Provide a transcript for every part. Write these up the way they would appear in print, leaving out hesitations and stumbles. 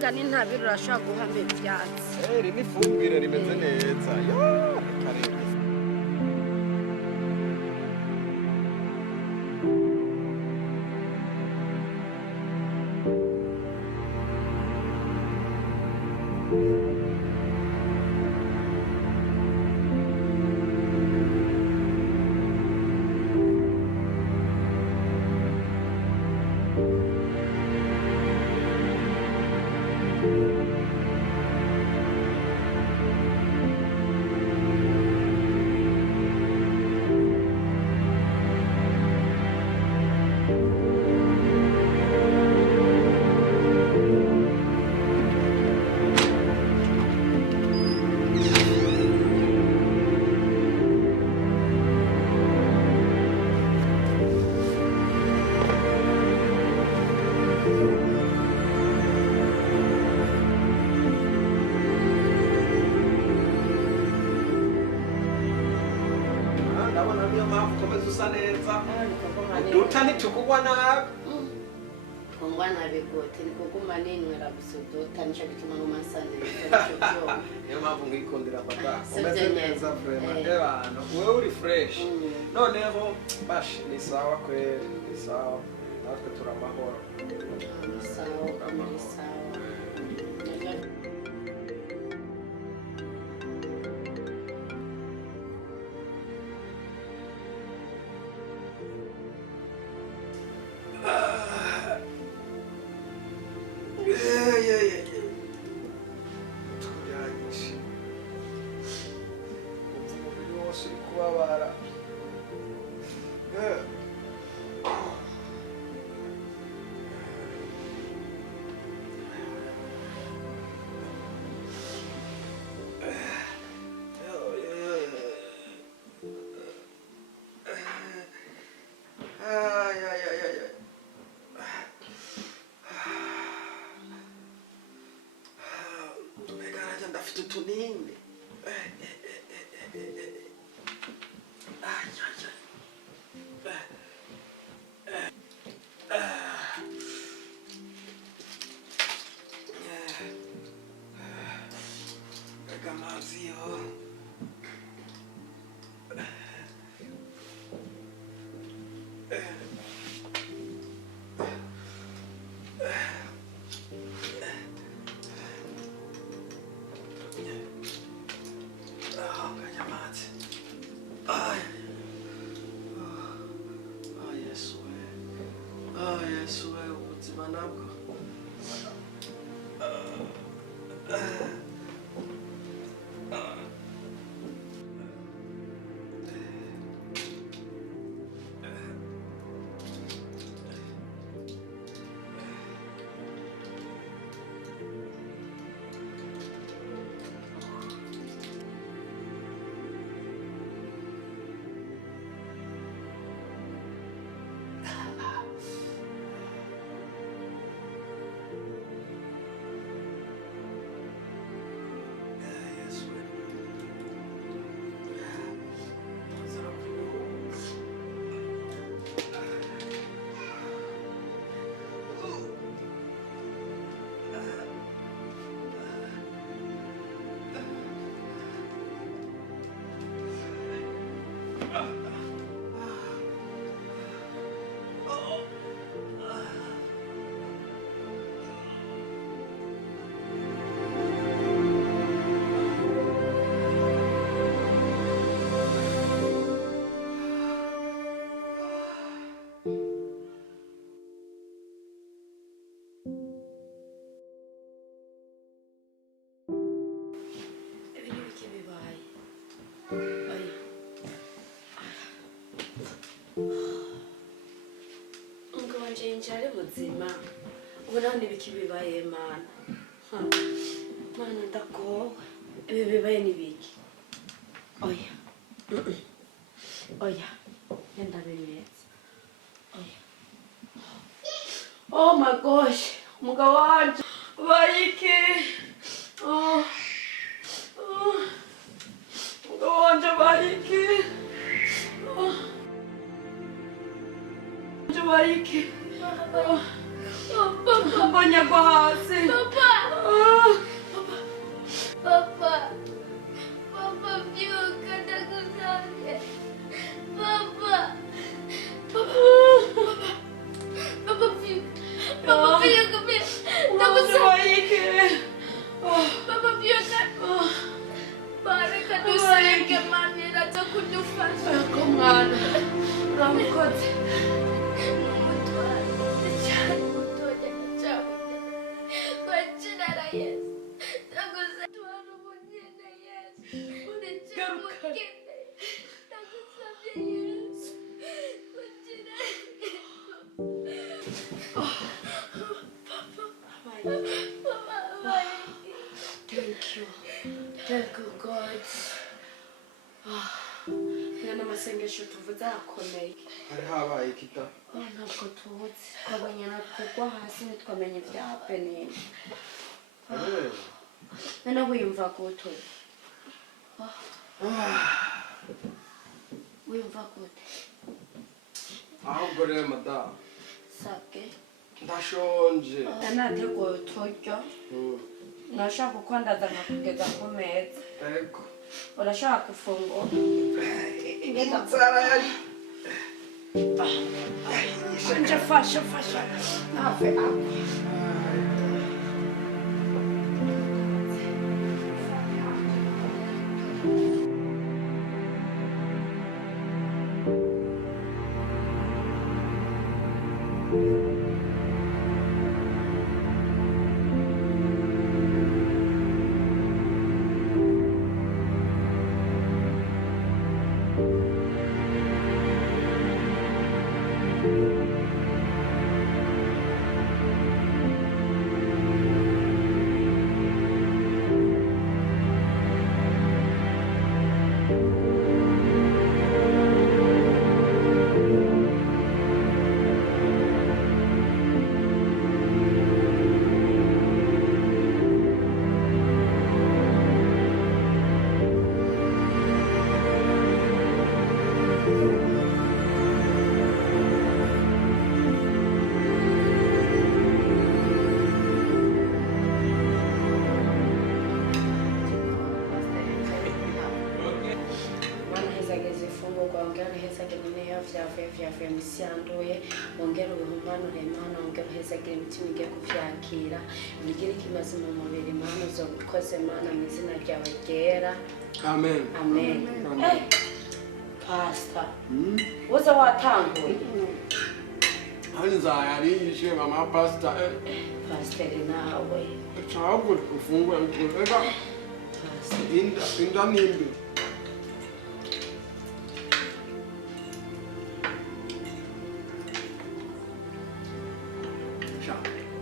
Gani ntabiro urashaka guhamba ivyatsi. Iri ni fumbire rimeze neza. Yo, kare. Dutani tukugwa nabi. Kungwa nabi gote nikuguma ninwera gusuduta nico gituma ngumasane. Niyo mpamvu ngikundira papa. Umeze neza vraiment. Ebana, wewe uri fresh. Noneho bash ni sawa kweli, ni sawa. Natwe turamahoro. Ni sawa, ni sawa. Njari Ebuzima ubona nibiki bibaye mana mana ndakowe ibi bibaye nibiki oya oya yenda bimeze oya oh my gosh umugabo wanje bayiki umugabo wanje bayiki bayiki Papa, papa, Thank you. Thank you, God. Nana masengesho tuvuze akomeye. Hari habaye kita. Ntabwo tuzi. Twabonye natugwa hasi ntitwamenye ibyahapeneye. Nana wiyumva gute? Wiyumva gute? Ahubwo rero madamu. Sabwe. Ndashonje. Nateguye uturyo. Nashaka kukwandaza nkakugeza ku meza. Ego. Urashaka gufungura? Inzara yari. Nje fasha. Ave ako. Vya misiandoye ongera ubuhumano remana ongera hezagire imitima igiye kuvyakira nigire kimaze mu mubiri mana uzokoze mana mu izina ryawe ryera Amen. Pastor woza watanguye Hanza yarishe mama pastor nawe Chabu kufungwa mpaka inda nimbi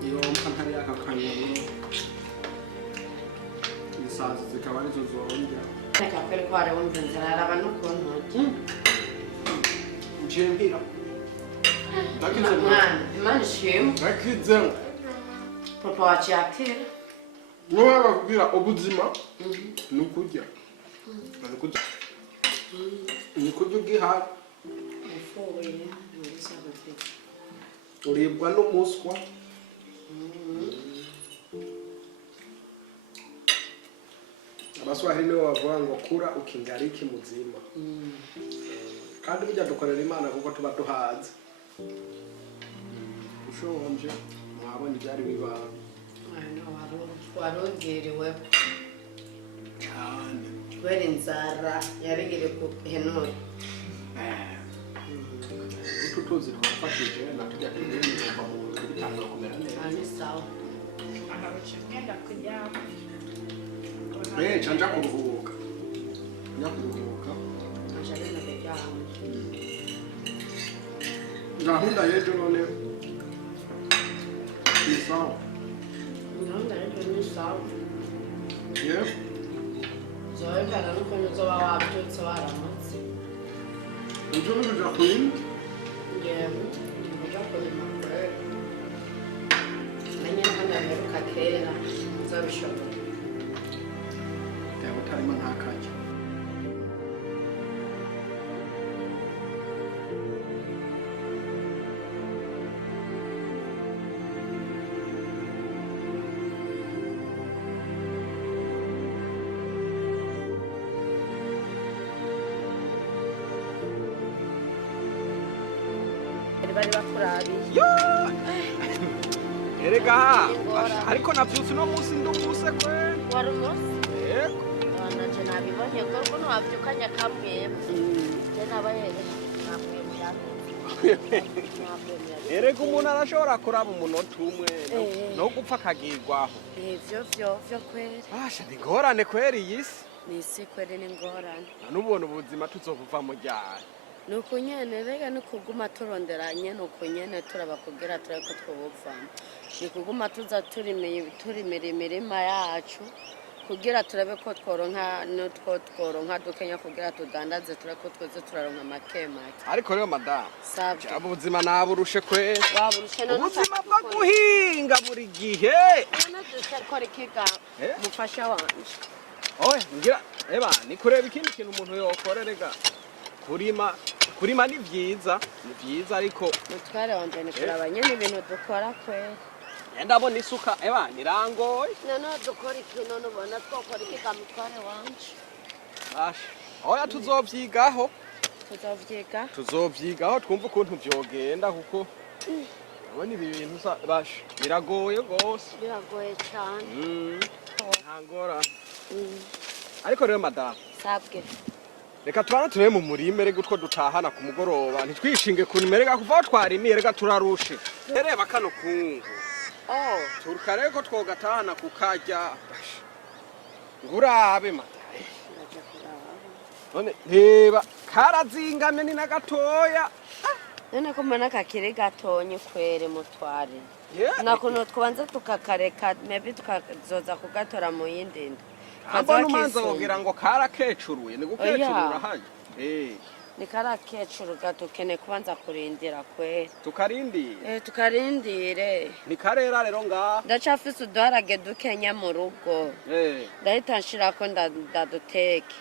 iyo mpantari yakakanyamo isazi zikaba arizo zonja reka kweli ko hari wumva inzara araba n'ukuntu njembira Imana ishimwe ndakize papa wacu yakira wowe bakubwira ubuzima nukurya nukurya ugihaga ufuye uribwa n'umuswa abaswahili nibo bavuga ngo kura ukingariki muzima kandi bijya dukorera Imana kuko tuba duhaze ushonje mwabonye ibyari bibaye warongerewe cyane kubera inzara yarigire ku henori utu tuzi twafashije natujya tugomba mu bitanga kumera neza ni sawa Ngenda kuryama. Nja kuruhuka aje na kuryama gahunda y'ejo none ni sawa gahunda y'ejo ni sawa yewe zorekana n'ukuntu uzoba wabyutse waramutse ejo nija kuyindi yewe nkuja kurima kure menye n'ahandi aheruka kera nzabishobora yaba utarimo ntakajya bari bakurabiye erega ariko nabyutse uno munsi ndumuse kwe wari umunsi yego nanje nabibonye ko nwabyukanya kamwe je nabaye nakuye mu yantu erega umuntu arashobora kuraba umunota umwe no gupfa akagirwaho ivyo kweri basha ni ngorane kweri iyi si ni isi kweri ni ngorane n'ubona ubuzima tuzobuva mu ryari nuko nyene rega ni kuguma turonderanye nuko nyene turabakubwira turako twobuvamo ni kuguma tuza turimira imirima yacu kugira turabe ko tworonka n'utwo tworonka dukenya kugira tudandaze turebe ko twoze turaronka make make. ariko rero madamu Sabwe. ubuzima naburushe kwera Waburushe none ubuzima bwo guhinga buri gihe none dukora ikiga Eh? mufasha wanje. oya ngira eba ni kureba ikindi kintu umuntu yokorerega kurima ni vyiza ariko Mutware wanje ni kuraba nyene ibintu dukora kwera. ndabona isuka eba nirangoye None dukora iki none ubona twokora ikiga mutware wanje. basha oya tuzovyigaho Tuzovyiga. twumva ukuntu vyogenda kuko ndabona ibi bintu basha biragoye gose Biragoye cyane. ntangora ariko rero madamu Sabwe. reka tubana turebe mu murime rega utwo dutahana ku mugoroba ntitwishinge ku merega kuva aho twarimiye rega turarushe reba kano kungu Oh, turkarebe ko twogatahana kukarya ngurabe madamu naje kuraba. none reba karazingamye ni na gatoya None ko mbona kakiri gatonye kwere mutware. Yeah. Nakuno twanza tukakareka maybe tukazoza kugatora mu yindi nda. ambona umanza wogira ngo karakecuruye ni gukecurura hajya Ni karakecuru gatukene kubanza kurindira kwere. tukarindira Tukarindire. ni karera rero ngaha Ndacafise uduharage dukenya mu rugo. Ndahita nshirako ndaduteke.